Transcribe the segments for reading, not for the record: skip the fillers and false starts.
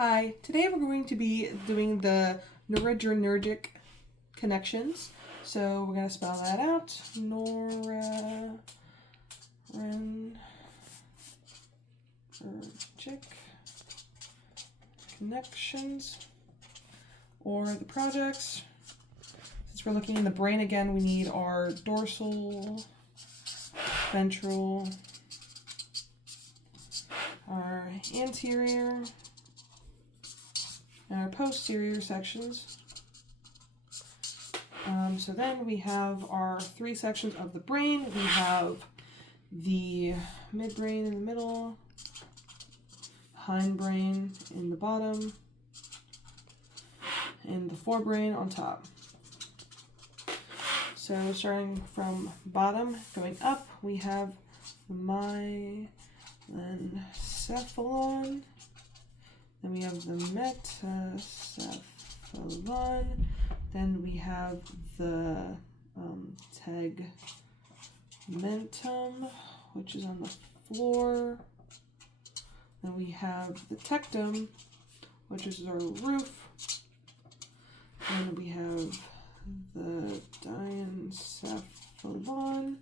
Hi, today we're going to be doing the noradrenergic connections. So we're going to spell that out. Noradrenergic connections, or the projects. Since we're looking in the brain again, we need our dorsal, ventral, our anterior, and our posterior sections. So then we have our three sections of the brain. We have the midbrain in the middle, hindbrain in the bottom, and the forebrain on top. So starting from bottom, going up, we have the myencephalon. Then we have the metacephalon. Then we have the tegmentum, which is on the floor. Then we have the tectum, which is our roof. Then we have the diencephalon,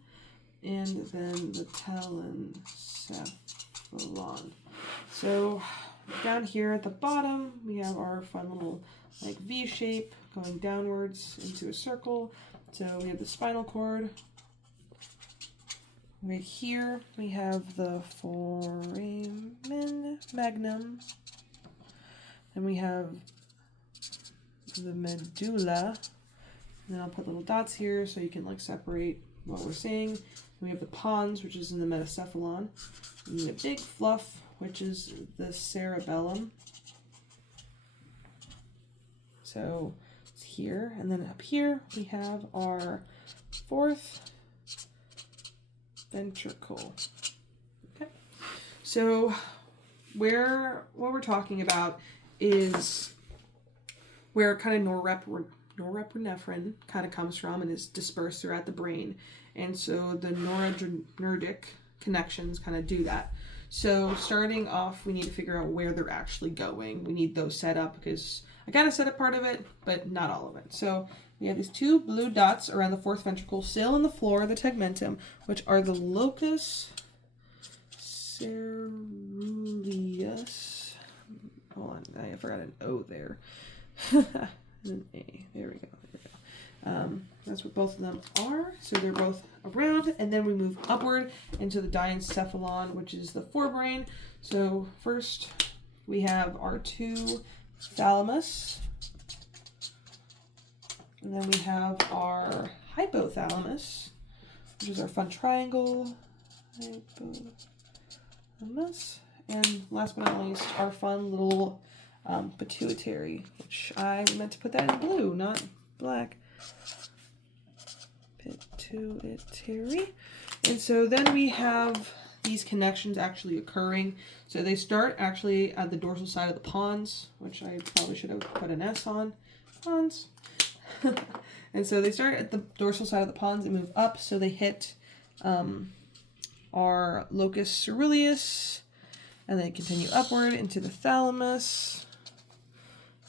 and then the telencephalon. So down here at the bottom, we have our fun little like V shape going downwards into a circle. So we have the spinal cord. Right here, we have the foramen magnum. Then we have the medulla. And then I'll put little dots here so you can like separate what we're seeing. Then we have the pons, which is in the metacephalon. And the big fluff, which is the cerebellum. So it's here, and then up here we have our fourth ventricle. Okay. So what we're talking about is where kind of norepinephrine kind of comes from and is dispersed throughout the brain. And so the noradrenergic connections kind of do that. So starting off, we need to figure out where they're actually going. We need those set up because I kind of set up part of it, but not all of it. So we have these two blue dots around the fourth ventricle, still on the floor of the tegmentum, which are the locus ceruleus. Hold on, I forgot an O there. And an A. There we go. That's what both of them are. So they're both around, and then we move upward into the diencephalon, which is the forebrain. So first we have our two thalamus, and then we have our hypothalamus, which is our fun triangle, hypothalamus, and last but not least, our fun little pituitary, which I meant to put that in blue, not black. Pituitary. And so then we have these connections actually occurring. So they start actually at the dorsal side of the pons, which I probably should have put an S on. Pons. And so they start at the dorsal side of the pons and move up. So they hit our locus ceruleus, and they continue upward into the thalamus,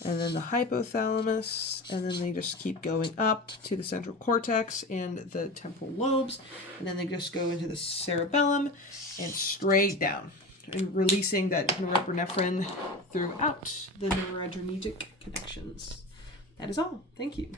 and then the hypothalamus, and then they just keep going up to the central cortex and the temporal lobes, and then they just go into the cerebellum and straight down, and releasing that norepinephrine throughout the noradrenergic connections. That is all. Thank you.